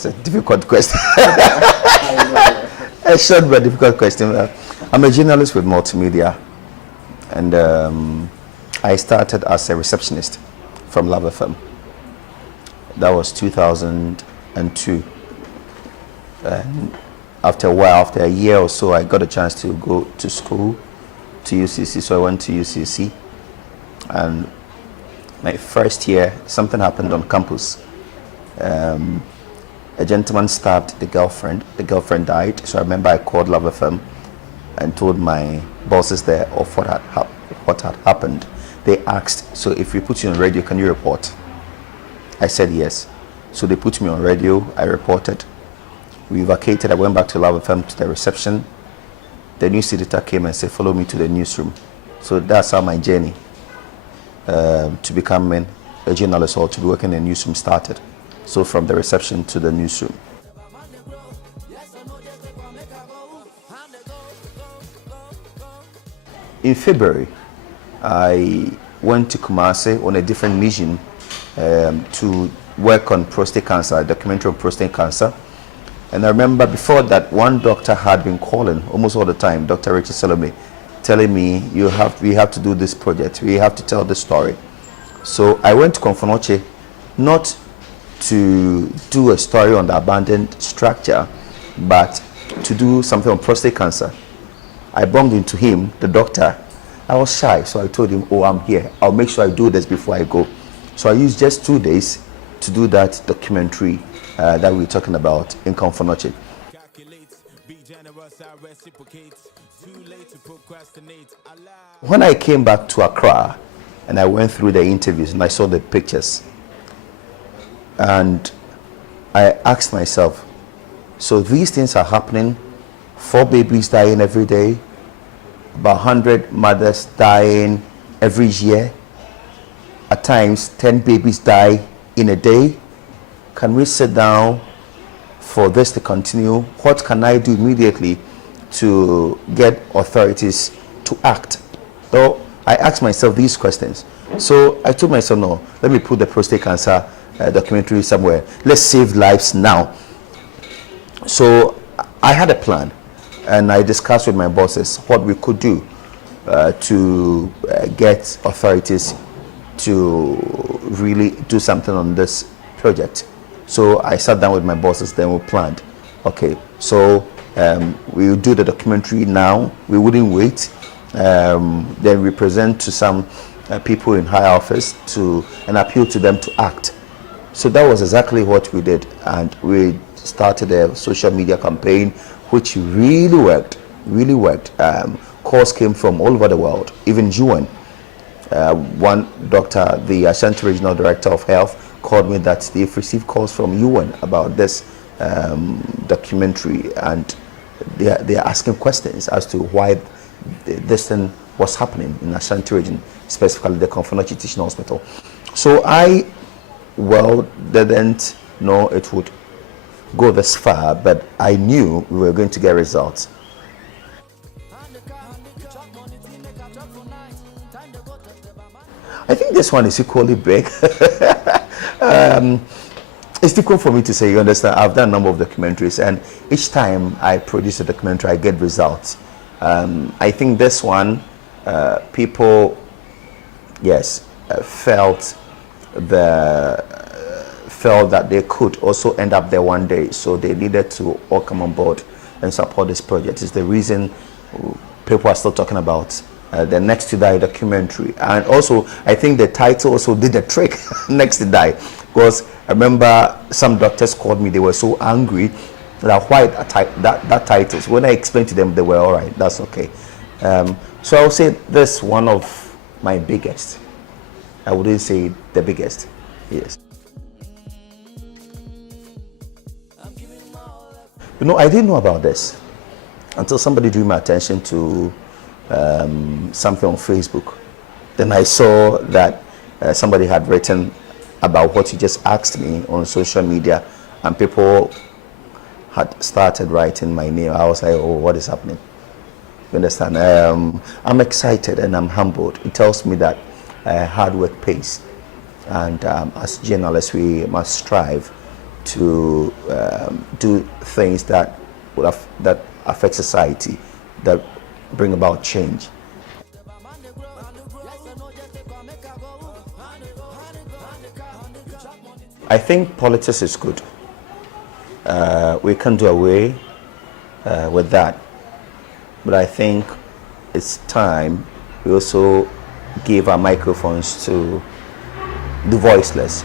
That's a difficult question. A short but difficult question. I'm a journalist with multimedia, and I started as a receptionist from Love FM. That was 2002. And after a while, after a year or so, I got a chance to go to school to UCC. So I went to UCC, and my first year, something happened on campus. A gentleman stabbed the girlfriend. The girlfriend died. So I remember I called Love FM and told my bosses there of what had happened. They asked, so if we put you on radio, can you report? I said yes. So they put me on radio. I reported. We vacated. I went back to Love FM to the reception. The news editor came and said, follow me to the newsroom. So that's how my journey to becoming a journalist or to be working in a newsroom started. So from the reception to the newsroom. In February, I went to Kumasi on a different mission to work on prostate cancer, a documentary on prostate cancer. And I remember before that, one doctor had been calling almost all the time, Dr. Richard Salome, telling me, we have to do this project, we have to tell this story. So I went to Komfo Anokye, not to do a story on the abandoned structure, but to do something on prostate cancer. I bumped into him, the doctor. I was shy, so I told him, oh, I'm here. I'll make sure I do this before I go. So I used just 2 days to do that documentary that we were talking about in Komfo Anokye. When I came back to Accra and I went through the interviews and I saw the pictures, and I asked myself, so these things are happening, 4 babies dying every day, about 100 mothers dying every year, at times 10 babies die in a day. Can we sit down for this to continue? What can I do immediately to get authorities to act? So I asked myself these questions. So I told myself, no, let me put the prostate cancer documentary somewhere. Let's save lives now. So I had a plan, and I discussed with my bosses what we could do to get authorities to really do something on this project. So I sat down with my bosses, then we planned. Okay, so we will do the documentary now. We wouldn't wait. Then we present to some people in high office and appeal to them to act. So that was exactly what we did, and we started a social media campaign, which really worked. Calls came from all over the world, even UN. One doctor, the Ashanti Regional Director of Health, called me that they've received calls from UN about this documentary, and they are asking questions as to why this thing was happening in Ashanti region, specifically the Komfo Anokye Teaching Hospital. So I didn't know it would go this far, but I knew we were going to get results. I think this one is equally big. It's difficult for me to say, you understand. I've done a number of documentaries, and each time I produce a documentary, I get results. I think this one, people, yes, felt that they could also end up there one day, so they needed to all come on board and support this project. It's the reason people are still talking about the Next to Die documentary. And also, I think the title also did a trick, Next to Die, because I remember some doctors called me, they were so angry that why that title. So when I explained to them, they were all right, that's okay. So I would say this one of my biggest. I wouldn't say the biggest, yes. You know, I didn't know about this until somebody drew my attention to something on Facebook. Then I saw that somebody had written about what you just asked me on social media, and people had started writing my name. I was like, oh, what is happening? You understand? I'm excited and I'm humbled. It tells me that hard work pays, and as journalists we must strive to do things that that affect society, that bring about change. I think politics is good. We can do away with that, but I think it's time we also give our microphones to the voiceless.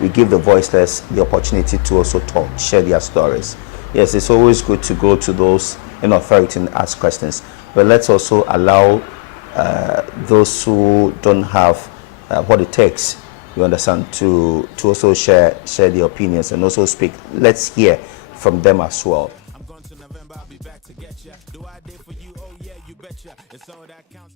We give the voiceless the opportunity to also talk, share their stories. Yes, it's always good to go to those in authority and ask questions, but let's also allow those who don't have what it takes, you understand, to also share their opinions and also speak. Let's hear from them as well. I'm going to November, I'll be back to get ya. Do I did for you? Oh yeah, you betcha. It's all that counts.